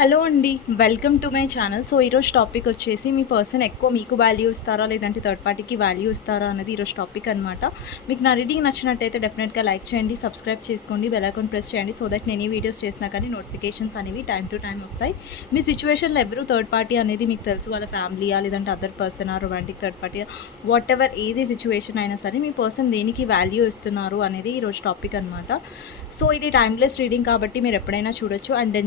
Hello అండి welcome to my channel. So ఈరోజు topic వచ్చేసి మీ పర్సన్ ఎక్కువ మీకు వాల్యూ ఇస్తారా లేదంటే థర్డ్ పార్టీకి వాల్యూ ఇస్తారా అనేది ఈరోజు టాపిక్ అనమాట మీకు నా రీడింగ్ నచ్చినట్టయితే డెఫినెట్గా లైక్ చేయండి సబ్స్క్రైబ్ చేసుకోండి బెల్ ఐకాన్ ప్రెస్ చేయండి సో దట్ నేను ఈ వీడియోస్ చేసినా కానీ నోటిఫికేషన్స్ అనేవి టైం టు టైం వస్తాయి. మీ సిచ్యువేషన్లో ఎవరు థర్డ్ పార్టీ అనేది మీకు తెలుసు వాళ్ళ ఫ్యామిలీయా లేదంటే అదర్ పర్సన్ ఆ romantic third party whatever ఏది సిచ్యువేషన్ అయినా సరే మీ పర్సన్ దేనికి వాల్యూ ఇస్తున్నారు అనేది ఈరోజు టాపిక్ అనమాట సో ఇది టైమ్లెస్ రీడింగ్ కాబట్టి మీరు ఎప్పుడైనా చూడొచ్చు. అండ్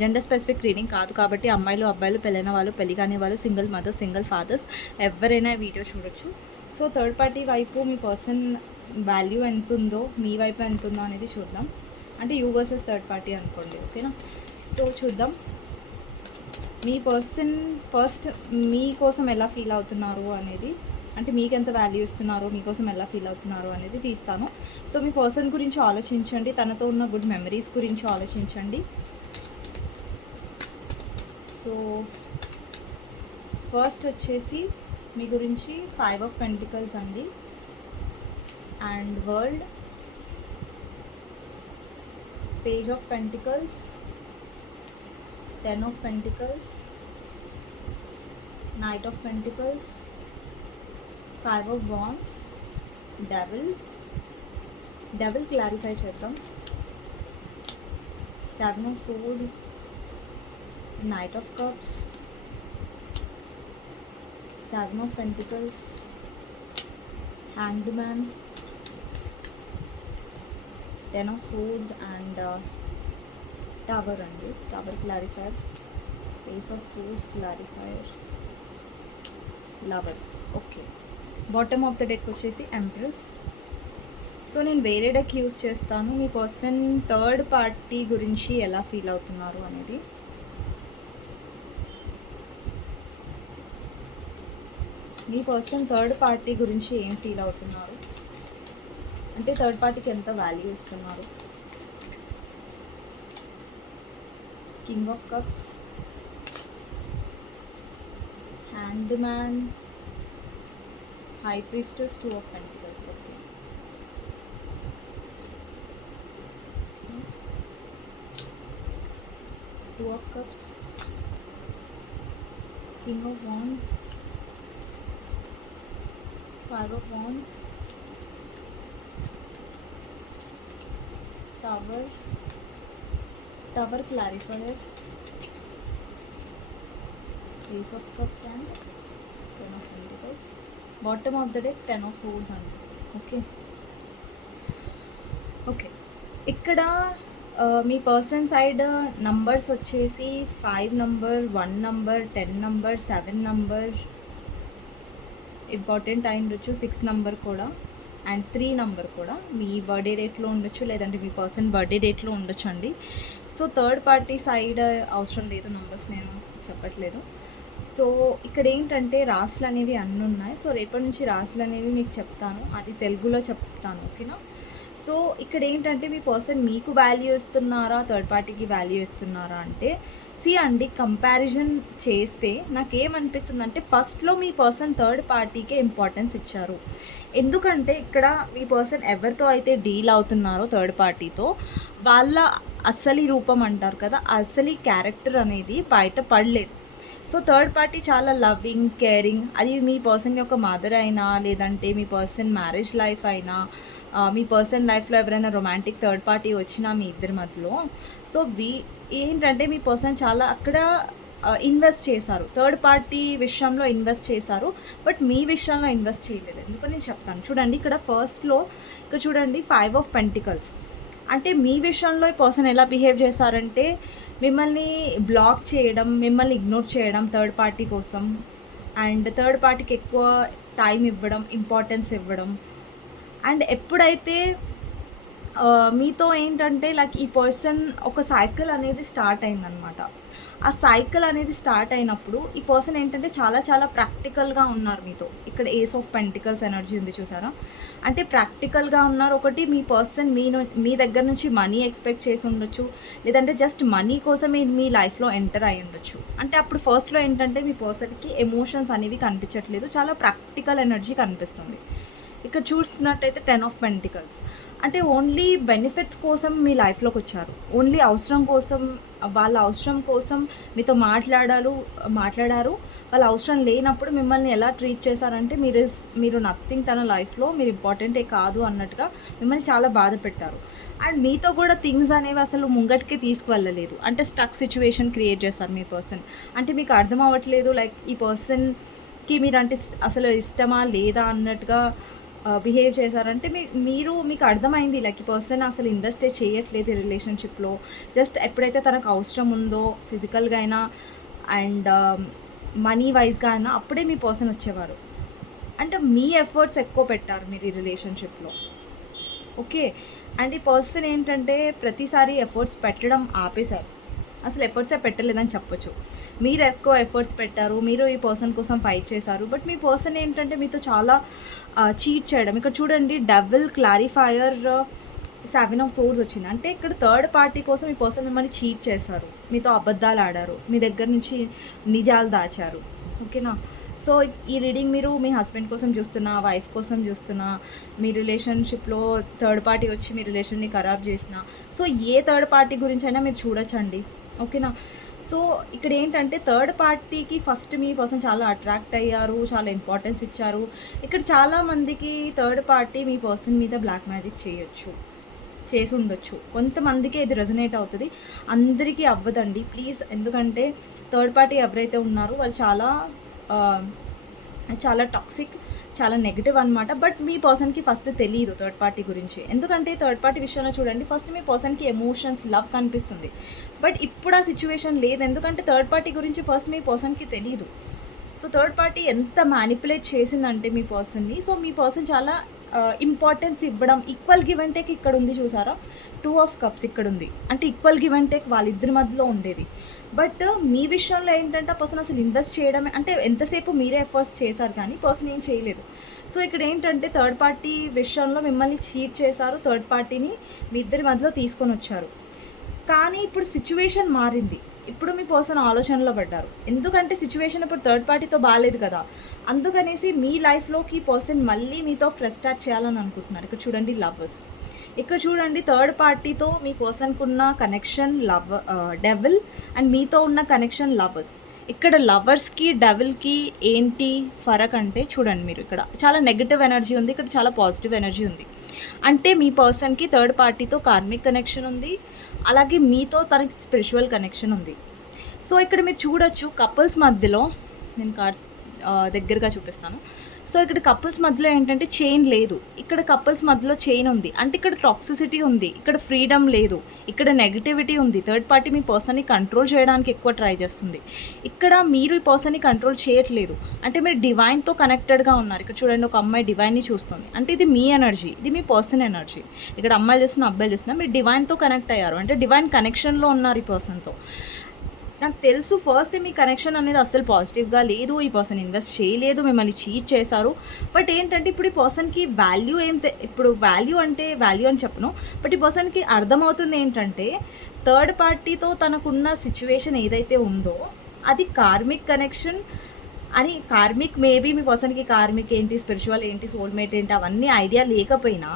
జెండర్ స్పెసిఫిక్ రీడింగ్ కాదు కాబట్టి అమ్మాయిలు అబ్బాయిలు పెళ్ళైన వాళ్ళు పెళ్ళి కాని వాళ్ళు సింగిల్ మదర్స్ సింగిల్ ఫాదర్స్ ఎవరైనా వీడియో చూడొచ్చు. సో థర్డ్ పార్టీ వైపు మీ పర్సన్ వాల్యూ ఎంత ఉందో మీ వైపు ఎంత ఉందో అనేది చూద్దాం. అంటే యూ వర్సెస్ థర్డ్ పార్టీ అనుకోండి ఓకేనా సో చూద్దాం. మీ పర్సన్ ఫస్ట్ మీకోసం ఎలా ఫీల్ అవుతున్నారు అనేది అంటే మీకు ఎంత వాల్యూ ఇస్తున్నారో మీకోసం ఎలా ఫీల్ అవుతున్నారు అనేది తీస్తాను. సో మీ పర్సన్ గురించి ఆలోచించండి తనతో ఉన్న గుడ్ మెమరీస్ గురించి ఆలోచించండి. సో ఫస్ట్ వచ్చేసి మీ గురించి ఫైవ్ ఆఫ్ పెంటికల్స్ అండి. And world page of pentacles ten of pentacles knight of pentacles five of బాన్స్ double double clarify చేద్దాం. Seven of swords knight of cups seven of pentacles hanged man ten of swords and tower అండి tower clarifier page of swords clarifier lovers okay bottom of the deck వచ్చేసి empress so నేను వేరే deck use చేస్తాను మీ person third party గురించి ఎలా feel అవుతున్నారు అనేది మీ person third party గురించి ఏం ఫీల్ అవుతున్నారు? అంటే థర్డ్ పార్టీకి ఎంత వాల్యూ ఇస్తున్నారు? King of cups hanged man high priestess two of pentacles okay two of cups king of wands ఫారోఫోన్స్ tower tower clarifier ace of cups and ten of pentacles bottom of the deck ten of swords అండి okay okay ఇక్కడ మీ person side numbers వచ్చేసి five number one number ten number seven number important అయి ఉండొచ్చు six number కూడా. And three number కూడా. మీ birthday డేట్లో ఉండొచ్చు లేదంటే మీ పర్సన్ బర్త్డే డేట్లో ఉండొచ్చు అండి. సో థర్డ్ పార్టీ సైడ్ అవసరం లేదు నెంబర్స్ నేను చెప్పట్లేదు. సో ఇక్కడ ఏంటంటే రాసులు అనేవి అన్నీ ఉన్నాయి సో రేపటి నుంచి రాసులు అనేవి మీకు చెప్తాను. అది తెలుగులో చెప్తాను ఓకేనా? సో ఇక్కడ ఏంటంటే మీ పర్సన్ మీకు వాల్యూ ఇస్తున్నారా? థర్డ్ పార్టీకి వాల్యూ ఇస్తున్నారా? అంటే సి అండి కంపారిజన్ చేస్తే నాకేమనిపిస్తుంది అంటే ఫస్ట్లో మీ పర్సన్ థర్డ్ పార్టీకే ఇంపార్టెన్స్ ఇచ్చారు. ఎందుకంటే ఇక్కడ మీ పర్సన్ ఎవరితో అయితే డీల్ అవుతున్నారో థర్డ్ పార్టీతో వాళ్ళ అసలి రూపం అంటారు కదా అసలి క్యారెక్టర్ అనేది బయట పడలేదు. సో థర్డ్ పార్టీ చాలా లవింగ్ కేరింగ్ అది మీ పర్సన్ యొక్క మదర్ అయినా లేదంటే మీ పర్సన్ మ్యారేజ్ లైఫ్ అయినా మీ పర్సన్ లైఫ్లో ఎవరైనా రొమాంటిక్ థర్డ్ పార్టీ వచ్చినా మీ ఇద్దరి మధ్యలో. సో వీ ఏంటంటే మీ పర్సన్ చాలా అక్కడ ఇన్వెస్ట్ చేశారు. థర్డ్ పార్టీ విషయంలో ఇన్వెస్ట్ చేశారు బట్ మీ విషయంలో ఇన్వెస్ట్ చేయలేదు. ఎందుకని నేను చెప్తాను. చూడండి ఇక్కడ ఫస్ట్లో ఇక్కడ చూడండి ఫైవ్ ఆఫ్ పెంటికల్స్ అంటే మీ విషయంలో ఈ పర్సన్ ఎలా బిహేవ్ చేశారంటే మిమ్మల్ని బ్లాక్ చేయడం మిమ్మల్ని ఇగ్నోర్ చేయడం థర్డ్ పార్టీ కోసం. అండ్ థర్డ్ పార్టీకి ఎక్కువ టైం ఇవ్వడం ఇంపార్టెన్స్ ఇవ్వడం అండ్ ఎప్పుడైతే మీతో ఏంటంటే లైక్ ఈ పర్సన్ ఒక సైకిల్ అనేది స్టార్ట్ అయిందనమాట. ఆ సైకిల్ అనేది స్టార్ట్ అయినప్పుడు ఈ పర్సన్ ఏంటంటే చాలా చాలా ప్రాక్టికల్గా ఉన్నారు మీతో. ఇక్కడ ఏస్ ఆఫ్ పెంటికల్స్ ఎనర్జీ ఉంది చూసారా? అంటే ప్రాక్టికల్గా ఉన్నారు ఒకటి మీ పర్సన్ మీ మీ దగ్గర నుంచి మనీ ఎక్స్పెక్ట్ చేసి ఉండొచ్చు. లేదంటే జస్ట్ మనీ కోసమే మీ లైఫ్లో ఎంటర్ అయి ఉండొచ్చు. అంటే అప్పుడు ఫస్ట్లో ఏంటంటే మీ పర్సన్కి ఎమోషన్స్ అనేవి కనిపించట్లేదు. చాలా ప్రాక్టికల్ ఎనర్జీ కనిపిస్తుంది. ఇక్కడ చూస్తున్నట్టయితే టెన్ ఆఫ్ పెంటికల్స్ అంటే ఓన్లీ బెనిఫిట్స్ కోసం మీ లైఫ్లోకి వచ్చారు. ఓన్లీ అవసరం కోసం వాళ్ళ అవసరం కోసం మీతో మాట్లాడారు మాట్లాడారు. వాళ్ళ అవసరం లేనప్పుడు మిమ్మల్ని ఎలా ట్రీట్ చేశారంటే మీరు మీరు నథింగ్ తన లైఫ్లో మీరు ఇంపార్టెంటే కాదు అన్నట్టుగా మిమ్మల్ని చాలా బాధ పెట్టారు. అండ్ మీతో కూడా థింగ్స్ అనేవి అసలు ముంగటికి తీసుకువెళ్ళలేదు. అంటే స్టక్ సిచ్యువేషన్ క్రియేట్ చేస్తారు మీ పర్సన్ అంటే మీకు అర్థం అవ్వట్లేదు లైక్ ఈ పర్సన్కి మీరు అంటే అసలు ఇష్టమా లేదా అన్నట్టుగా బిహేవ్ చేశారంటే మీ మీరు మీకు అర్థమైంది లైక్ ఈ పర్సన్ అసలు ఇన్వెస్టే చేయట్లేదు ఈ రిలేషన్షిప్లో జస్ట్ ఎప్పుడైతే తనకు అవసరం ఉందో ఫిజికల్గా అయినా అండ్ మనీ వైజ్గా అయినా అప్పుడే మీ పర్సన్ వచ్చేవారు. అంటే మీ ఎఫర్ట్స్ ఎక్కువ పెట్టారు మీరు ఈ రిలేషన్షిప్లో ఓకే అండ్ ఈ పర్సన్ ఏంటంటే ప్రతిసారి ఎఫర్ట్స్ పెట్టడం ఆపేశారు. అసలు ఎఫర్ట్సే పెట్టలేదని చెప్పొచ్చు. మీరు ఎక్కువ ఎఫర్ట్స్ పెట్టారు మీరు ఈ పర్సన్ కోసం ఫైట్ చేశారు బట్ మీ పర్సన్ ఏంటంటే మీతో చాలా చీట్ చేయడం. ఇక్కడ చూడండి double clarifier seven of swords వచ్చింది. అంటే ఇక్కడ థర్డ్ పార్టీ కోసం ఈ పర్సన్ మిమ్మల్ని చీట్ చేశారు. మీతో అబద్ధాలు ఆడారు. మీ దగ్గర నుంచి నిజాలు దాచారు. ఓకేనా సో ఈ రీడింగ్ మీరు మీ హస్బెండ్ కోసం చూస్తున్నా వైఫ్ కోసం చూస్తున్నా మీ రిలేషన్షిప్లో థర్డ్ పార్టీ వచ్చి మీ రిలేషన్ని ఖరాబ్ చేసిన సో ఏ థర్డ్ పార్టీ గురించి అయినా మీరు చూడొచ్చండి. ఓకేనా? సో ఇక్కడ ఏంటంటే థర్డ్ పార్టీకి ఫస్ట్ మీ పర్సన్ చాలా అట్రాక్ట్ అయ్యారు చాలా ఇంపార్టెన్స్ ఇచ్చారు. ఇక్కడ చాలామందికి థర్డ్ పార్టీ మీ పర్సన్ మీద బ్లాక్ మ్యాజిక్ చేయొచ్చు చేసి ఉండొచ్చు కొంతమందికి ఇది రెజనేట్ అవుతుంది. అందరికీ అవ్వదండి. ప్లీజ్ ఎందుకంటే థర్డ్ పార్టీ ఎవరైతే ఉన్నారో వాళ్ళు చాలా చాలా టాక్సిక్ చాలా నెగిటివ్ అనమాట బట్ మీ పర్సన్కి ఫస్ట్ తెలియదు థర్డ్ పార్టీ గురించి. ఎందుకంటే థర్డ్ పార్టీ విషయంలో చూడండి ఫస్ట్ మీ పర్సన్కి ఎమోషన్స్ లవ్ కనిపిస్తుంది. బట్ ఇప్పుడు ఆ సిచ్యువేషన్ లేదు. ఎందుకంటే థర్డ్ పార్టీ గురించి ఫస్ట్ మీ పర్సన్కి తెలియదు సో థర్డ్ పార్టీ ఎంత మ్యానిపులేట్ చేసిందంటే మీ పర్సన్ని సో మీ పర్సన్ చాలా ఇంపార్టెన్స్ ఇవ్వడం ఈక్వల్ గివ్ అండ్ టేక్ ఇక్కడ ఉంది చూసారా? టూ ఆఫ్ కప్స్ ఇక్కడ ఉంది అంటే ఈక్వల్ గివ్ అండ్ టేక్ వాళ్ళిద్దరి మధ్యలో ఉండేది. బట్ మీ విషయంలో ఏంటంటే పర్సన్ అసలు ఇన్వెస్ట్ చేయడమే అంటే ఎంతసేపు మీరే ఎఫర్ట్స్ చేశారు కానీ పర్సన్ ఏం చేయలేదు. సో ఇక్కడ ఏంటంటే థర్డ్ పార్టీ విషయంలో మిమ్మల్ని చీట్ చేశారు థర్డ్ పార్టీని మీ ఇద్దరి మధ్యలో తీసుకొని వచ్చారు. కానీ ఇప్పుడు సిచ్యువేషన్ మారింది. ఇప్పుడు మీ పర్సన్ ఆలోచనలో పడ్డారు. ఎందుకంటే సిచ్యువేషన్ ఇప్పుడు థర్డ్ పార్టీతో బాగాలేదు కదా. అందుకనేసి మీ లైఫ్లోకి పర్సన్ మళ్ళీ మీతో ఫ్రెష్ స్టార్ట్ చేయాలని అనుకుంటున్నారు. ఇక్కడ చూడండి లవర్స్ ఇక్కడ చూడండి థర్డ్ పార్టీతో మీ పర్సన్కున్న కనెక్షన్ లవ్ డెవిల్ అండ్ మీతో ఉన్న కనెక్షన్ లవర్స్ ఇక్కడ లవర్స్కి డెవిల్కి ఏంటి ఫరక్ అంటే చూడండి మీరు ఇక్కడ చాలా నెగిటివ్ ఎనర్జీ ఉంది ఇక్కడ చాలా పాజిటివ్ ఎనర్జీ ఉంది. అంటే మీ పర్సన్కి థర్డ్ పార్టీతో కార్మిక్ కనెక్షన్ ఉంది అలాగే మీతో తనకి స్పిరిచువల్ కనెక్షన్ ఉంది. సో ఇక్కడ మీరు చూడొచ్చు కపుల్స్ మధ్యలో నేను కార్డ్స్ దగ్గరగా చూపిస్తాను. సో ఇక్కడ కపుల్స్ మధ్యలో ఏంటంటే చైన్ లేదు. ఇక్కడ కపుల్స్ మధ్యలో చైన్ ఉంది. అంటే ఇక్కడ టాక్సిసిటీ ఉంది. ఇక్కడ ఫ్రీడమ్ లేదు. ఇక్కడ నెగిటివిటీ ఉంది. థర్డ్ పార్టీ మీ పర్సన్ని కంట్రోల్ చేయడానికి ఎక్కువ ట్రై చేస్తుంది. ఇక్కడ మీరు ఈ పర్సన్ని కంట్రోల్ చేయట్లేదు. అంటే మీరు డివైన్తో కనెక్టెడ్గా ఉన్నారు. ఇక్కడ చూడండి ఒక అమ్మాయి డివైన్ని చూస్తుంది. అంటే ఇది మీ ఎనర్జీ ఇది మీ పర్సన్ ఎనర్జీ ఇక్కడ అమ్మాయిలు చూస్తున్న అబ్బాయిలు చూస్తున్నా మీరు డివైన్తో కనెక్ట్ అయ్యారు. అంటే డివైన్ కనెక్షన్లో ఉన్నారు ఈ పర్సన్తో నాకు తెలుసు ఫస్ట్ మీ కనెక్షన్ అనేది అస్సలు పాజిటివ్గా లేదు. ఈ పర్సన్ ఇన్వెస్ట్ చేయలేదు మిమ్మల్ని చీట్ చేశారు. బట్ ఏంటంటే ఇప్పుడు ఈ పర్సన్కి వాల్యూ ఏం ఇప్పుడు వాల్యూ అంటే వాల్యూ అని చెప్పను. బట్ ఈ పర్సన్కి అర్థమవుతుంది ఏంటంటే థర్డ్ పార్టీతో తనకున్న సిచ్యువేషన్ ఏదైతే ఉందో అది కార్మిక్ కనెక్షన్ అని కార్మిక్ మేబీ మీ పర్సన్కి కార్మిక్ ఏంటి స్పిరిచువల్ ఏంటి సోల్మేట్ ఏంటి అవన్నీ ఐడియా లేకపోయినా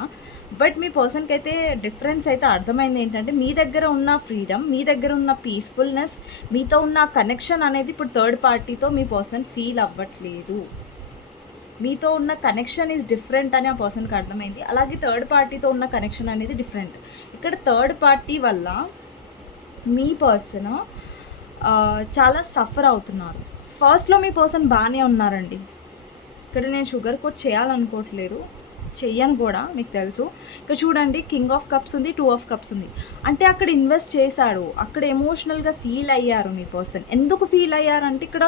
బట్ మీ పర్సన్కి అయితే డిఫరెన్స్ అయితే అర్థమైంది ఏంటంటే మీ దగ్గర ఉన్న ఫ్రీడమ్ మీ దగ్గర ఉన్న పీస్ఫుల్నెస్ మీతో ఉన్న కనెక్షన్ అనేది ఇప్పుడు థర్డ్ పార్టీతో మీ పర్సన్ ఫీల్ అవ్వట్లేదు. మీతో ఉన్న కనెక్షన్ ఈజ్ డిఫరెంట్ అని ఆ పర్సన్కి అర్థమైంది. అలాగే థర్డ్ పార్టీతో ఉన్న కనెక్షన్ అనేది డిఫరెంట్. ఇక్కడ థర్డ్ పార్టీ వల్ల మీ పర్సన్ చాలా సఫర్ అవుతున్నారు. ఫస్ట్లో మీ పర్సన్ బాగానే ఉన్నారండి. ఇక్కడ నేను షుగర్ కోట్ చేయాలనుకోవట్లేదు. చెయ్యను కూడా మీకు తెలుసు. ఇక చూడండి కింగ్ ఆఫ్ కప్స్ ఉంది టూ ఆఫ్ కప్స్ ఉంది. అంటే అక్కడ ఇన్వెస్ట్ చేశాడు. అక్కడ ఎమోషనల్గా ఫీల్ అయ్యారు మీ పర్సన్ ఎందుకు ఫీల్ అయ్యారు అంటే ఇక్కడ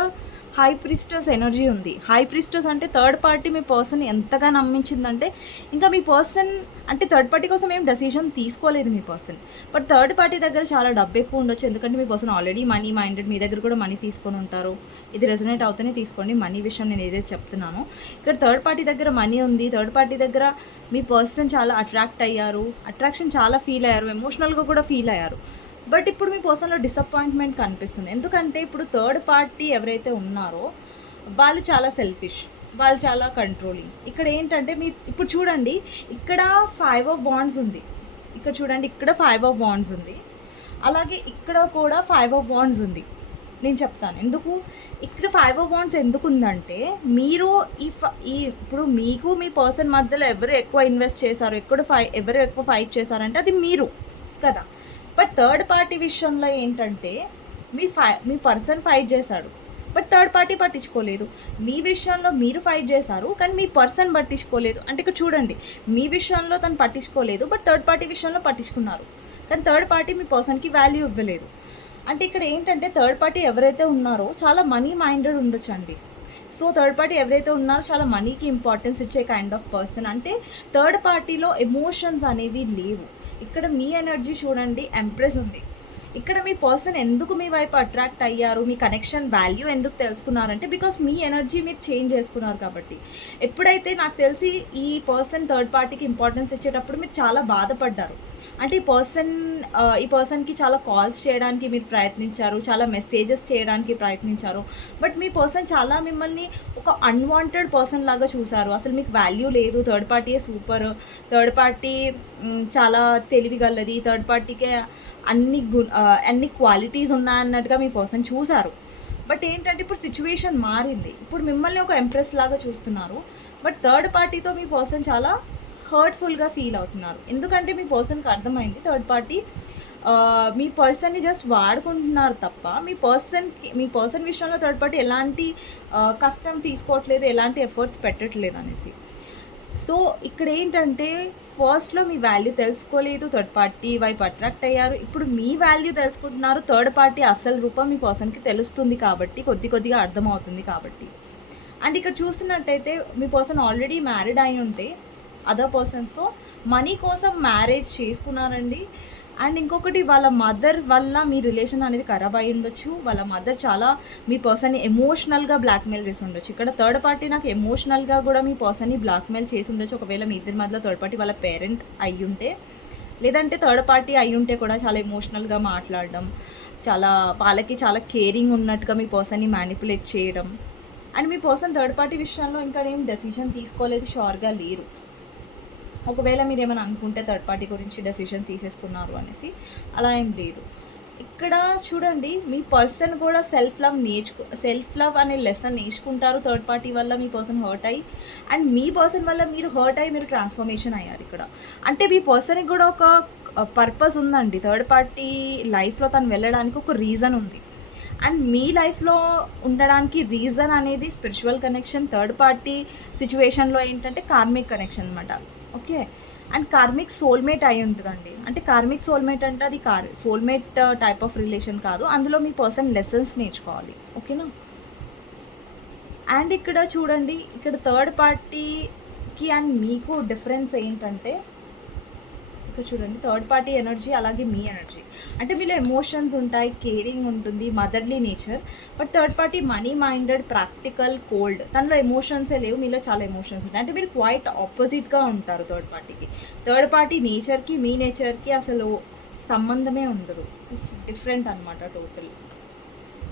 హై ప్రిస్టర్స్ ఎనర్జీ ఉంది. హై ప్రిస్టర్స్ అంటే థర్డ్ పార్టీ మీ పర్సన్ ఎంతగా నమ్మించిందంటే ఇంకా మీ పర్సన్ అంటే థర్డ్ పార్టీ కోసం ఏం డెసిషన్ తీసుకోలేదు మీ పర్సన్ బట్ థర్డ్ పార్టీ దగ్గర చాలా డబ్బు ఎక్కువ ఉండొచ్చు. ఎందుకంటే మీ పర్సన్ ఆల్రెడీ మనీ మైండెడ్ మీ దగ్గర కూడా మనీ తీసుకొని ఉంటారు. ఇది రెజనేట్ అవుతూనే తీసుకోండి. మనీ విషయం నేను ఏదైతే చెప్తున్నానో. ఇక్కడ థర్డ్ పార్టీ దగ్గర మనీ ఉంది. థర్డ్ పార్టీ దగ్గర మీ పర్సన్ చాలా అట్రాక్ట్ అయ్యారు. అట్రాక్షన్ చాలా ఫీల్ అయ్యారు. ఎమోషనల్గా కూడా ఫీల్ అయ్యారు. బట్ ఇప్పుడు మీ పర్సన్లో డిసప్పాయింట్మెంట్ కనిపిస్తుంది. ఎందుకంటే ఇప్పుడు థర్డ్ పార్టీ ఎవరైతే ఉన్నారో వాళ్ళు చాలా సెల్ఫిష్ వాళ్ళు చాలా కంట్రోలింగ్ ఇక్కడ ఏంటంటే మీ ఇప్పుడు చూడండి ఇక్కడ ఫైవ్ ఆఫ్ బాండ్స్ ఉంది. ఇక్కడ చూడండి ఇక్కడ ఫైవ్ ఆఫ్ బాండ్స్ ఉంది. అలాగే ఇక్కడ కూడా ఫైవ్ ఆఫ్ బాండ్స్ ఉంది. నేను చెప్తాను. ఎందుకు? ఇక్కడ ఫైవ్ ఆఫ్ బాండ్స్ ఎందుకు ఉందంటే మీరు ఈ ఈ ఇప్పుడు మీకు మీ పర్సన్ మధ్యలో ఎవరు ఎక్కువ ఇన్వెస్ట్ చేశారు ఎక్కడ ఫై ఎవరు ఎక్కువ ఫైట్ చేశారంటే అది మీరు కదా? బట్ థర్డ్ పార్టీ విషయంలో ఏంటంటే మీ ఫై మీ పర్సన్ ఫైట్ చేశాడు. బట్ థర్డ్ పార్టీ పట్టించుకోలేదు. మీ విషయంలో మీరు ఫైట్ చేశారు కానీ మీ పర్సన్ పట్టించుకోలేదు. అంటే ఇక్కడ చూడండి మీ విషయంలో తను పట్టించుకోలేదు బట్ థర్డ్ పార్టీ విషయంలో పట్టించుకున్నారు. కానీ థర్డ్ పార్టీ మీ పర్సన్కి వాల్యూ ఇవ్వలేదు. అంటే ఇక్కడ ఏంటంటే థర్డ్ పార్టీ ఎవరైతే ఉన్నారో చాలా మనీ మైండెడ్ ఉండొచ్చండి. సో థర్డ్ పార్టీ ఎవరైతే ఉన్నారో చాలా మనీకి ఇంపార్టెన్స్ ఇచ్చే కైండ్ ఆఫ్ పర్సన్ అంటే థర్డ్ పార్టీలో ఎమోషన్స్ అనేవి లేవు. ఇక్కడ మీ ఎనర్జీ చూడండి ఎంప్రెస్ ఉంది. ఇక్కడ మీ పర్సన్ ఎందుకు మీ వైపు అట్రాక్ట్ అయ్యారు? మీ కనెక్షన్ వాల్యూ ఎందుకు తెలుసుకున్నారంటే బికాస్ మీ ఎనర్జీ మీరు చేంజ్ చేసుకున్నారు కాబట్టి. ఎప్పుడైతే నాకు తెలిసి ఈ పర్సన్ థర్డ్ పార్టీకి ఇంపార్టెన్స్ ఇచ్చేటప్పుడు మీరు చాలా బాధపడ్డారు. అంటే ఈ పర్సన్ ఈ పర్సన్కి చాలా కాల్స్ చేయడానికి మీరు ప్రయత్నించారు చాలా మెసేజెస్ చేయడానికి ప్రయత్నించారు. బట్ మీ పర్సన్ చాలా మిమ్మల్ని ఒక అన్వాంటెడ్ పర్సన్ లాగా చూసారు. అసలు మీకు వాల్యూ లేదు. థర్డ్ పార్టీయే సూపర్ థర్డ్ పార్టీ చాలా తెలివిగలది. థర్డ్ పార్టీకే అన్ని గు అన్ని క్వాలిటీస్ ఉన్నాయన్నట్టుగా మీ పర్సన్ చూసారు. బట్ ఏంటంటే ఇప్పుడు సిచ్యువేషన్ మారింది. ఇప్పుడు మిమ్మల్ని ఒక ఎంప్రెస్ లాగా చూస్తున్నారు. బట్ థర్డ్ పార్టీతో మీ పర్సన్ చాలా హర్ట్ఫుల్గా ఫీల్ అవుతున్నారు. ఎందుకంటే మీ పర్సన్కి అర్థమైంది థర్డ్ పార్టీ మీ పర్సన్ని జస్ట్ వాడుకుంటున్నారు తప్ప మీ పర్సన్కి మీ పర్సన్ విషయంలో థర్డ్ పార్టీ ఎలాంటి కష్టం తీసుకోవట్లేదు ఎలాంటి ఎఫర్ట్స్ పెట్టట్లేదు అనేసి. సో ఇక్కడ ఏంటంటే ఫస్ట్లో మీ వాల్యూ తెలుసుకోలేదు థర్డ్ పార్టీ వైపు అట్రాక్ట్ అయ్యారు. ఇప్పుడు మీ వాల్యూ తెలుసుకుంటున్నారు థర్డ్ పార్టీ అసలు రూపం మీ పర్సన్కి తెలుస్తుంది కాబట్టి కొద్ది కొద్దిగా అర్థమవుతుంది కాబట్టి. అండ్ ఇక్కడ చూస్తున్నట్టయితే మీ పర్సన్ ఆల్రెడీ మ్యారీడ్ అయి ఉంటే అదర్ పర్సన్తో మనీ కోసం మ్యారేజ్ చేసుకున్నారండి. అండ్ ఇంకొకటి వాళ్ళ మదర్ వల్ల మీ రిలేషన్ అనేది ఖరాబ్ అయి ఉండొచ్చు. వాళ్ళ మదర్ చాలా మీ పర్సన్ని ఎమోషనల్గా బ్లాక్మెయిల్ చేసి ఉండొచ్చు. ఇక్కడ థర్డ్ పార్టీ నాకు ఎమోషనల్గా కూడా మీ పర్సన్ని బ్లాక్మెయిల్ చేసి ఉండొచ్చు. ఒకవేళ మీ ఇద్దరి మధ్యలో థర్డ్ పార్టీ వాళ్ళ పేరెంట్ అయ్యి ఉంటే లేదంటే థర్డ్ పార్టీ అయి ఉంటే కూడా చాలా ఎమోషనల్గా మాట్లాడడం చాలా వాళ్ళకి చాలా కేరింగ్ ఉన్నట్టుగా మీ పర్సన్ని మ్యానిపులేట్ చేయడం. అండ్ మీ పర్సన్ థర్డ్ పార్టీ విషయంలో ఇంకా ఏం డెసిషన్ తీసుకోలేదు షోర్గా లేరు. ఒకవేళ మీరు ఏమైనా అనుకుంటే థర్డ్ పార్టీ గురించి డెసిషన్ తీసేసుకున్నారు అనేసి అలా ఏం లేదు. ఇక్కడ చూడండి మీ పర్సన్ కూడా సెల్ఫ్ లవ్ నేర్చుకు సెల్ఫ్ లవ్ అనే లెసన్ నేర్చుకుంటారు థర్డ్ పార్టీ వల్ల మీ పర్సన్ హర్ట్ అయ్యి. అండ్ మీ పర్సన్ వల్ల మీరు హర్ట్ అయ్యి మీరు ట్రాన్స్ఫర్మేషన్ అయ్యారు ఇక్కడ. అంటే మీ పర్సన్కి కూడా ఒక పర్పస్ ఉందండి. థర్డ్ పార్టీ లైఫ్లో తను వెళ్ళడానికి ఒక రీజన్ ఉంది. అండ్ మీ లైఫ్లో ఉండడానికి రీజన్ అనేది స్పిరిచువల్ కనెక్షన్ థర్డ్ పార్టీ సిచ్యువేషన్లో ఏంటంటే కార్మిక్ కనెక్షన్ అనమాట ఓకే. అండ్ కార్మిక్ సోల్మేట్ అయి ఉంటుందండి. అంటే కార్మిక్ సోల్మేట్ అంటే అది కార్ సోల్మేట్ టైప్ ఆఫ్ రిలేషన్ కాదు. అందులో మీ పర్సన్ లెసన్స్ నేర్చుకోవాలి. ఓకేనా? అండ్ ఇక్కడ చూడండి. ఇక్కడ థర్డ్ పార్టీకి అండ్ మీకు డిఫరెన్స్ ఏంటంటే ఇక్కడ చూడండి థర్డ్ పార్టీ ఎనర్జీ అలాగే మీ ఎనర్జీ అంటే వీళ్ళు ఎమోషన్స్ ఉంటాయి కేరింగ్ ఉంటుంది motherly nature but third party money minded practical cold తనలో ఎమోషన్సే లేవు మీలో చాలా ఎమోషన్స్ ఉంటాయి. అంటే మీరు క్వైట్ ఆపోజిట్గా ఉంటారు థర్డ్ పార్టీకి థర్డ్ పార్టీ నేచర్కి మీ నేచర్కి అసలు సంబంధమే ఉండదు. ఇట్స్ డిఫరెంట్ అనమాట టోటల్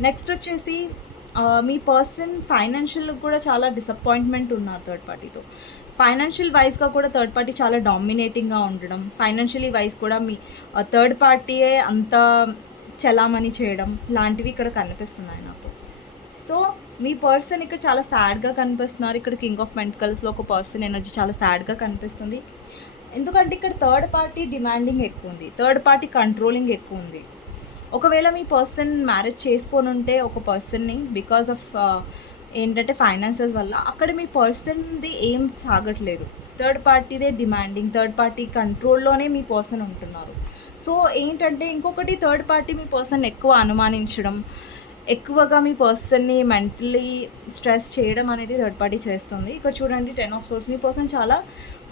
నెక్స్ట్ వచ్చేసి మీ పర్సన్ ఫైనాన్షియల్ కూడా చాలా డిసప్పాయింట్మెంట్ ఉన్నారు థర్డ్ పార్టీతో ఫైనాన్షియల్ వైజ్గా కూడా థర్డ్ పార్టీ చాలా డామినేటింగ్గా ఉండడం. ఫైనాన్షియలీ వైజ్ కూడా మీ థర్డ్ పార్టీయే అంత చలామణి చేయడం లాంటివి ఇక్కడ కనిపిస్తున్నాయి నాకు. సో మీ పర్సన్ ఇక్కడ చాలా సాడ్గా కనిపిస్తున్నారు. ఇక్కడ కింగ్ ఆఫ్ మెంటికల్స్లో ఒక పర్సన్ ఎనర్జీ చాలా సాడ్గా కనిపిస్తుంది. ఎందుకంటే ఇక్కడ థర్డ్ పార్టీ డిమాండింగ్ ఎక్కువ ఉంది. థర్డ్ పార్టీ కంట్రోలింగ్ ఎక్కువ ఉంది. ఒకవేళ మీ పర్సన్ మ్యారేజ్ చేసుకొని ఉంటే ఒక పర్సన్ని బికాస్ ఆఫ్ ఏంటంటే ఫైనాన్సెస్ వల్ల అక్కడ మీ పర్సన్ది ఏం సాగట్లేదు. థర్డ్ పార్టీదే డిమాండింగ్ థర్డ్ పార్టీ కంట్రోల్లోనే మీ పర్సన్ ఉంటున్నారు. సో ఏంటంటే ఇంకొకటి థర్డ్ పార్టీ మీ పర్సన్ ఎక్కువ అనుమానించడం ఎక్కువగా మీ పర్సన్ని మెంటలీ స్ట్రెస్ చేయడం అనేది థర్డ్ పార్టీ చేస్తుంది. ఇక్కడ చూడండి టెన్ ఆఫ్ సోర్స్ మీ పర్సన్ చాలా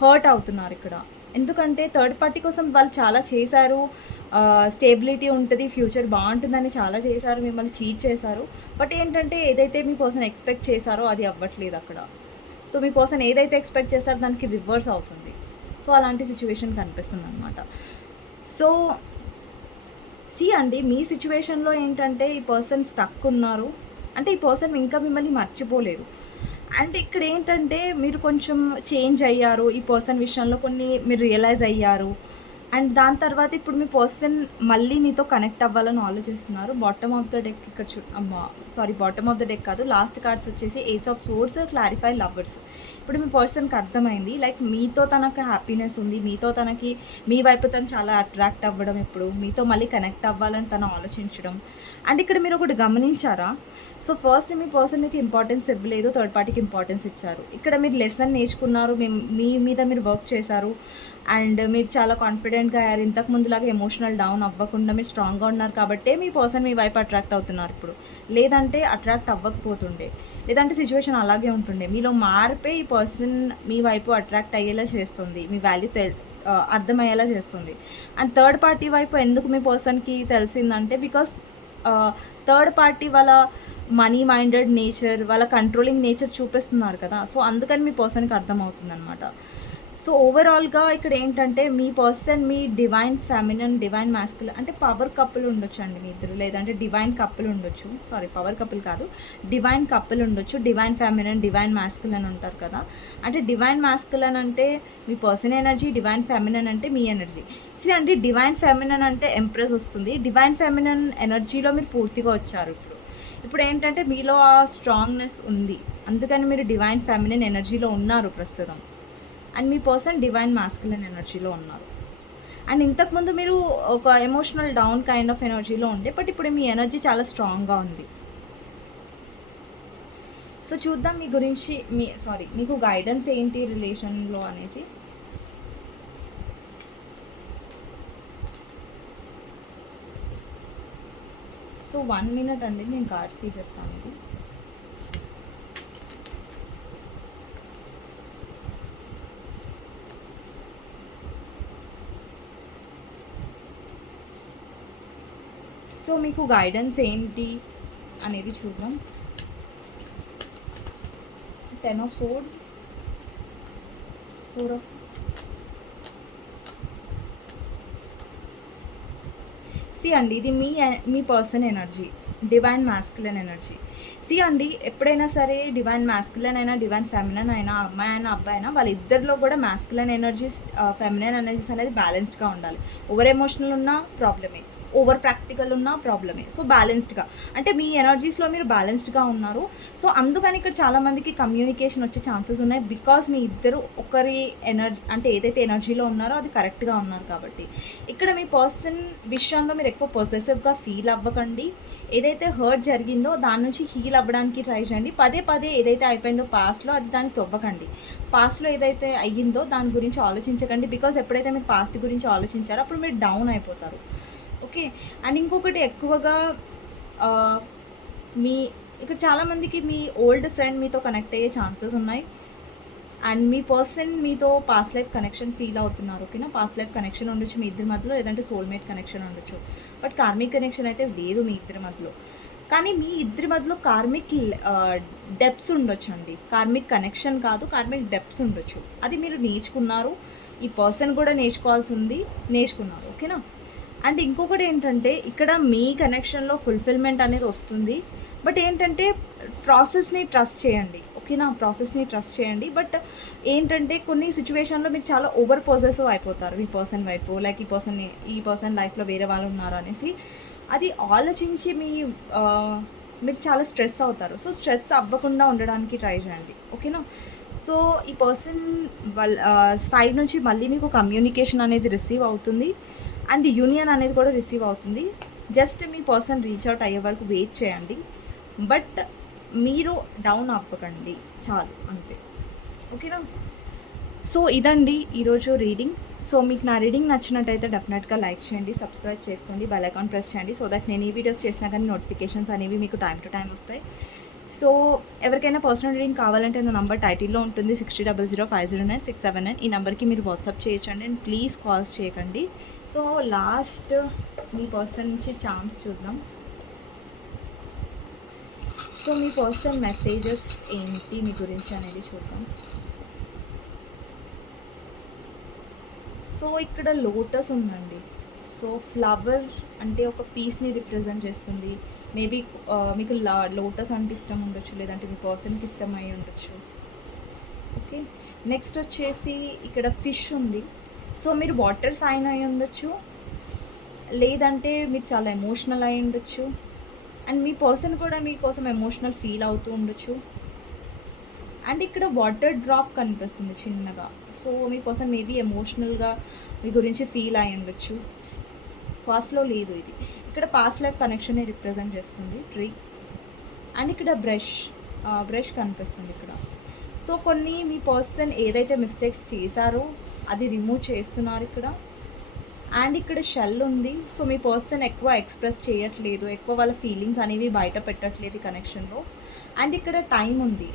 హర్ట్ అవుతున్నారు ఇక్కడ. ఎందుకంటే థర్డ్ పార్టీ కోసం వాళ్ళు చాలా చేశారు. స్టేబిలిటీ ఉంటుంది ఫ్యూచర్ బాగుంటుందని చాలా చేశారు మిమ్మల్ని చీట్ చేశారు. బట్ ఏంటంటే ఏదైతే మీ పర్సన్ ఎక్స్పెక్ట్ చేశారో అది అవ్వట్లేదు అక్కడ. సో మీ పర్సన్ ఏదైతే ఎక్స్పెక్ట్ చేశారో దానికి రివర్స్ అవుతుంది. సో అలాంటి సిచ్యువేషన్ కనిపిస్తుంది అనమాట సో సి అండి మీ సిచ్యువేషన్లో ఏంటంటే ఈ పర్సన్ స్టక్ ఉన్నారు. అంటే ఈ పర్సన్ ఇంకా మిమ్మల్ని మర్చిపోలేదు. అండ్ ఇక్కడ ఏంటంటే మీరు కొంచెం చేంజ్ అయ్యారు ఈ పర్సన్ విషయంలో కొన్ని మీరు రియలైజ్ అయ్యారు. అండ్ దాని తర్వాత ఇప్పుడు మీ పర్సన్ మళ్ళీ మీతో కనెక్ట్ అవ్వాలని ఆలోచిస్తున్నారు. బాటమ్ ఆఫ్ ద డెక్ ఇక్కడ చూ sorry bottom of the deck కాదు లాస్ట్ కార్డ్స్ వచ్చేసి ace of swords clarify lovers ఇప్పుడు మీ పర్సన్కి అర్థమైంది లైక్ మీతో తనకు హ్యాపీనెస్ ఉంది మీతో తనకి మీ వైపు తను చాలా అట్రాక్ట్ అవ్వడం ఇప్పుడు మీతో మళ్ళీ కనెక్ట్ అవ్వాలని తను ఆలోచించడం. అండ్ ఇక్కడ మీరు ఒకటి గమనించారా? సో ఫస్ట్ మీ పర్సన్కి ఇంపార్టెన్స్ ఇవ్వలేదు థర్డ్ పార్టీకి ఇంపార్టెన్స్ ఇచ్చారు. ఇక్కడ మీరు లెసన్ నేర్చుకున్నారు మీ మీ మీద మీరు వర్క్ చేశారు అండ్ మీరు చాలా కాన్ఫిడెంట్గా అయ్యారు. ఇంతకు ముందులాగా ఎమోషనల్ డౌన్ అవ్వకుండా మీరు స్ట్రాంగ్గా ఉన్నారు కాబట్టే మీ పర్సన్ మీ వైపు అట్రాక్ట్ అవుతున్నారు ఇప్పుడు. లేదంటే అట్రాక్ట్ అవ్వకపోతుండే. లేదంటే సిచ్యువేషన్ అలాగే ఉంటుండే. మీలో మార్పే ఈ పర్సన్ మీ వైపు అట్రాక్ట్ అయ్యేలా చేస్తుంది. మీ వాల్యూ తె అర్థమయ్యేలా చేస్తుంది. అండ్ థర్డ్ పార్టీ వైపు ఎందుకు మీ పర్సన్కి తెలిసిందంటే బికాస్ థర్డ్ పార్టీ వాళ్ళ మనీ మైండెడ్ నేచర్ వాళ్ళ కంట్రోలింగ్ నేచర్ చూపిస్తున్నారు కదా. సో అందుకని మీ పర్సన్కి అర్థమవుతుంది అనమాట సో ఓవరాల్గా ఇక్కడ ఏంటంటే మీ పర్సన్ మీ డివైన్ ఫెమినన్ డివైన్ మాస్కుల్ అంటే పవర్ కప్పులు ఉండొచ్చు అండి మీ ఇద్దరు. లేదంటే డివైన్ కప్పులు ఉండొచ్చు. సారీ పవర్ కప్పులు కాదు. డివైన్ కప్పులు ఉండొచ్చు. డివైన్ ఫెమినన్ డివైన్ మాస్కుల్ అని ఉంటారు కదా. అంటే డివైన్ మాస్కుల్ అని అంటే మీ పర్సన్ ఎనర్జీ డివైన్ ఫెమినన్ అంటే మీ ఎనర్జీ సి అంటే డివైన్ ఫెమినన్ అంటే ఎంప్రెస్ వస్తుంది. డివైన్ ఫెమినన్ ఎనర్జీలో మీరు పూర్తిగా వచ్చారు ఇప్పుడు. ఇప్పుడు ఏంటంటే మీలో ఆ స్ట్రాంగ్నెస్ ఉంది. అందుకని మీరు డివైన్ ఫెమినన్ ఎనర్జీలో ఉన్నారు ప్రస్తుతం. అండ్ మీ పర్సన్ డివైన్ మాస్కులన్ ఎనర్జీలో ఉన్నారు. అండ్ ఇంతకుముందు మీరు ఒక ఎమోషనల్ డౌన్ కైండ్ ఆఫ్ ఎనర్జీలో ఉండే బట్ ఇప్పుడు మీ ఎనర్జీ చాలా స్ట్రాంగ్గా ఉంది. సో చూద్దాం మీ గురించి మీ సారీ మీకు గైడెన్స్ ఏంటి రిలేషన్లో అనేసి సో వన్ మినిట్ అండి నేను కార్డ్స్ తీసేస్తాను ఇది. సో మీకు గైడెన్స్ ఏంటి అనేది చూద్దాం. Ten of swords four of C అండి ఇది మీ మీ person energy divine masculine energy C అండి ఎప్పుడైనా సరే డివైన్ మాస్కులన్ అయినా డివైన్ ఫెమినన్ అయినా అమ్మాయి అయినా అబ్బాయి అయినా వాళ్ళిద్దరిలో కూడా మాస్కులన్ ఎనర్జీస్ ఫెమినన్ ఎనర్జీస్ అనేది బ్యాలెన్స్డ్గా ఉండాలి. ఓవర్ ఎమోషనల్ ఉన్నా ప్రాబ్లమే ఓవర్ ప్రాక్టికల్ ఉన్నా ప్రాబ్లమే. సో బ్యాలెన్స్డ్గా అంటే మీ ఎనర్జీస్లో మీరు బ్యాలెన్స్డ్గా ఉన్నారు. సో అందుకని ఇక్కడ చాలామందికి కమ్యూనికేషన్ వచ్చే ఛాన్సెస్ ఉన్నాయి. బికాస్ మీ ఇద్దరు ఒకరి ఎనర్జీ అంటే ఏదైతే ఎనర్జీలో ఉన్నారో అది కరెక్ట్గా ఉన్నారు కాబట్టి. ఇక్కడ మీ పర్సన్ విషయంలో మీరు ఎక్కువ పొసెసివ్గా ఫీల్ అవ్వకండి. ఏదైతే హర్ట్ జరిగిందో దాని నుంచి హీల్ అవ్వడానికి ట్రై చేయండి. పదే పదే ఏదైతే అయిపోయిందో పాస్ట్లో అది దాన్ని తవ్వకండి. పాస్ట్లో ఏదైతే అయ్యిందో దాని గురించి ఆలోచించకండి. బికాస్ ఎప్పుడైతే మీరు పాస్ట్ గురించి ఆలోచించారో అప్పుడు మీరు డౌన్ అయిపోతారు. ఓకే. అండ్ ఇంకొకటి ఎక్కువగా మీ ఇక్కడ చాలామందికి మీ ఓల్డ్ ఫ్రెండ్ మీతో కనెక్ట్ అయ్యే ఛాన్సెస్ ఉన్నాయి. అండ్ మీ పర్సన్ మీతో పాస్ట్ లైఫ్ కనెక్షన్ ఫీల్ అవుతున్నారు ఓకేనా? పాస్ట్ లైఫ్ కనెక్షన్ ఉండొచ్చు మీ ఇద్దరి మధ్యలో లేదంటే సోల్మేట్ కనెక్షన్ ఉండొచ్చు. బట్ కార్మిక్ కనెక్షన్ అయితే లేదు మీ ఇద్దరి మధ్యలో. కానీ మీ ఇద్దరి మధ్యలో కార్మిక్ డెప్స్ ఉండొచ్చు అండి కార్మిక్ కనెక్షన్ కాదు కార్మిక్ డెప్స్ ఉండొచ్చు. అది మీరు నేర్చుకున్నారు. ఈ పర్సన్ కూడా నేర్చుకోవాల్సి ఉంది నేర్చుకున్నారు ఓకేనా? అండ్ ఇంకొకటి ఏంటంటే ఇక్కడ మీ కనెక్షన్లో ఫుల్ఫిల్మెంట్ అనేది వస్తుంది. బట్ ఏంటంటే ప్రాసెస్ని ట్రస్ట్ చేయండి. ఓకేనా ప్రాసెస్ని ట్రస్ట్ చేయండి. బట్ ఏంటంటే కొన్ని సిచ్యువేషన్లో మీరు చాలా ఓవర్ పాజెసివ్ అయిపోతారు. ఈ పర్సన్ వైపు లైక్ ఈ పర్సన్ ఈ పర్సన్ లైఫ్లో వేరే వాళ్ళు ఉన్నారు అనేసి. అది ఆలోచించి మీ మీరు చాలా స్ట్రెస్ అవుతారు. సో స్ట్రెస్ అవ్వకుండా ఉండడానికి ట్రై చేయండి. ఓకేనా సో ఈ పర్సన్ వాళ్ళ సైడ్ నుంచి మళ్ళీ మీకు కమ్యూనికేషన్ అనేది రిసీవ్ అవుతుంది. అండ్ యూనియన్ అనేది కూడా రిసీవ్ అవుతుంది. జస్ట్ మీ పర్సన్ రీచ్ అవుట్ అయ్యే వరకు వెయిట్ చేయండి. బట్ మీరు డౌన్ అవ్వకండి చాలు అంతే. ఓకేనా? సో ఇదండి ఈరోజు రీడింగ్. సో మీకు నా రీడింగ్ నచ్చినట్టయితే డెఫినెట్గా లైక్ చేయండి సబ్స్క్రైబ్ చేసుకోండి బెల్ ఐకాన్ ప్రెస్ చేయండి సో దట్ నేను ఈ వీడియోస్ చేసినా కానీ నోటిఫికేషన్స్ అనేవి మీకు టైం టు టైం వస్తాయి. సో ఎవరికైనా పర్సనల్ రీడింగ్ కావాలంటే నా నంబర్ టైటిల్లో ఉంటుంది. Sixty double zero five zero nine six seven nine ఈ నెంబర్కి మీరు వాట్సాప్ చేయొచ్చండి. అండ్ ప్లీజ్ కాల్స్ చేయకండి. సో లాస్ట్ మీ పర్సన్ నుంచి ఛాన్స్ చూద్దాం. సో మీ పర్సన్ మెసేజెస్ ఏంటి? మీ గురించి అనేది చూద్దాం. సో ఇక్కడ లోటస్ ఉందండి. సో ఫ్లవర్ అంటే ఒక పీస్ని రిప్రజెంట్ చేస్తుంది. మేబీ మీకు లా లోటస్ అంటే ఇష్టం ఉండొచ్చు లేదంటే మీ పర్సన్కి ఇష్టం అయి ఉండొచ్చు. ఓకే? నెక్స్ట్ వచ్చేసి ఇక్కడ ఫిష్ ఉంది. సో మీరు వాటర్ సైన్ అయి ఉండొచ్చు. లేదంటే మీరు చాలా ఎమోషనల్ అయి ఉండొచ్చు. అండ్ మీ పర్సన్ కూడా మీకోసం ఎమోషనల్ ఫీల్ అవుతూ ఉండొచ్చు. అండ్ ఇక్కడ వాటర్ డ్రాప్ కనిపిస్తుంది చిన్నగా. సో మీ పర్సన్ మేబీ ఎమోషనల్గా మీ గురించి ఫీల్ అయి ఉండొచ్చు. ఫాస్ట్లో లేదు ఇది. ఇక్కడ పాస్ట్ లైఫ్ కనెక్షన్ని రిప్రజెంట్ చేస్తుంది ట్రీ అండ్ ఇక్కడ బ్రష్ బ్రష్ కనిపిస్తుంది ఇక్కడ. సో కొన్ని మీ పర్సన్ ఏదైతే మిస్టేక్స్ చేశారో అది రిమూవ్ చేస్తున్నారు ఇక్కడ. అండ్ ఇక్కడ షెల్ ఉంది. సో మీ పర్సన్ ఎక్కువ ఎక్స్ప్రెస్ చేయట్లేదు ఎక్కువ వాళ్ళ ఫీలింగ్స్ అనేవి బయట పెట్టట్లేదు కనెక్షన్లో అండ్ ఇక్కడ టైం ఉంది.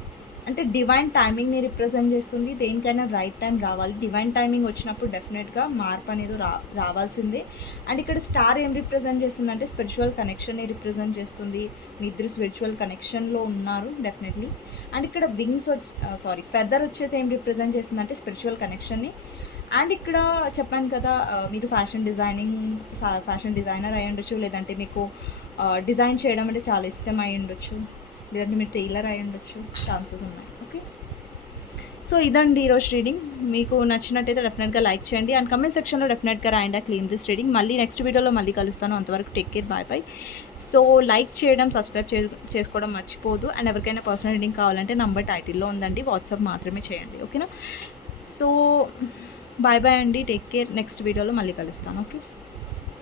అంటే డివైన్ టైమింగ్ని రిప్రజెంట్ చేస్తుంది. దేనికైనా రైట్ టైం రావాలి. డివైన్ టైమింగ్ వచ్చినప్పుడు డెఫినెట్గా మార్పు అనేది రా రావాల్సిందే. అండ్ ఇక్కడ స్టార్ ఏం రిప్రజెంట్ చేస్తుంది అంటే స్పిరిచువల్ కనెక్షన్ని రిప్రజెంట్ చేస్తుంది. మీ ఇద్దరు స్పిరిచువల్ కనెక్షన్లో ఉన్నారు డెఫినెట్లీ అండ్ ఇక్కడ వింగ్స్ వచ్చి సారీ ఫెదర్ వచ్చేసి ఏం రిప్రజెంట్ చేస్తుంది అంటే స్పిరిచువల్ కనెక్షన్ని అండ్ ఇక్కడ చెప్పాను కదా మీరు ఫ్యాషన్ డిజైనింగ్ ఫ్యాషన్ డిజైనర్ అయి ఉండొచ్చు లేదంటే మీకు డిజైన్ చేయడం అంటే చాలా ఇష్టం అయి ఉండొచ్చు లేదంటే మీరు టైలర్ అయి ఉండొచ్చు ఛాన్సెస్ ఉన్నాయి. ఓకే? సో ఇదండి ఈరోజు రీడింగ్. మీకు నచ్చినట్టయితే డెఫినెట్గా లైక్ చేయండి. అండ్ కమెంట్ సెక్షన్లో డెఫినెట్గా రాయండి ఆ క్లీన్ దిస్ రీడింగ్. మళ్ళీ నెక్స్ట్ వీడియోలో మళ్ళీ కలుస్తాను. అంతవరకు take care bye bye. So like చేయడం సబ్స్క్రైబ్ చే చేసుకోవడం మర్చిపోదు. అండ్ ఎవరికైనా పర్సనల్ రీడింగ్ కావాలంటే నంబర్ టైటిల్లో ఉందండి. వాట్సాప్ మాత్రమే చేయండి. ఓకేనా? సో బాయ్ బాయ్ అండి. Take care. నెక్స్ట్ వీడియోలో మళ్ళీ కలుస్తాను. ఓకే?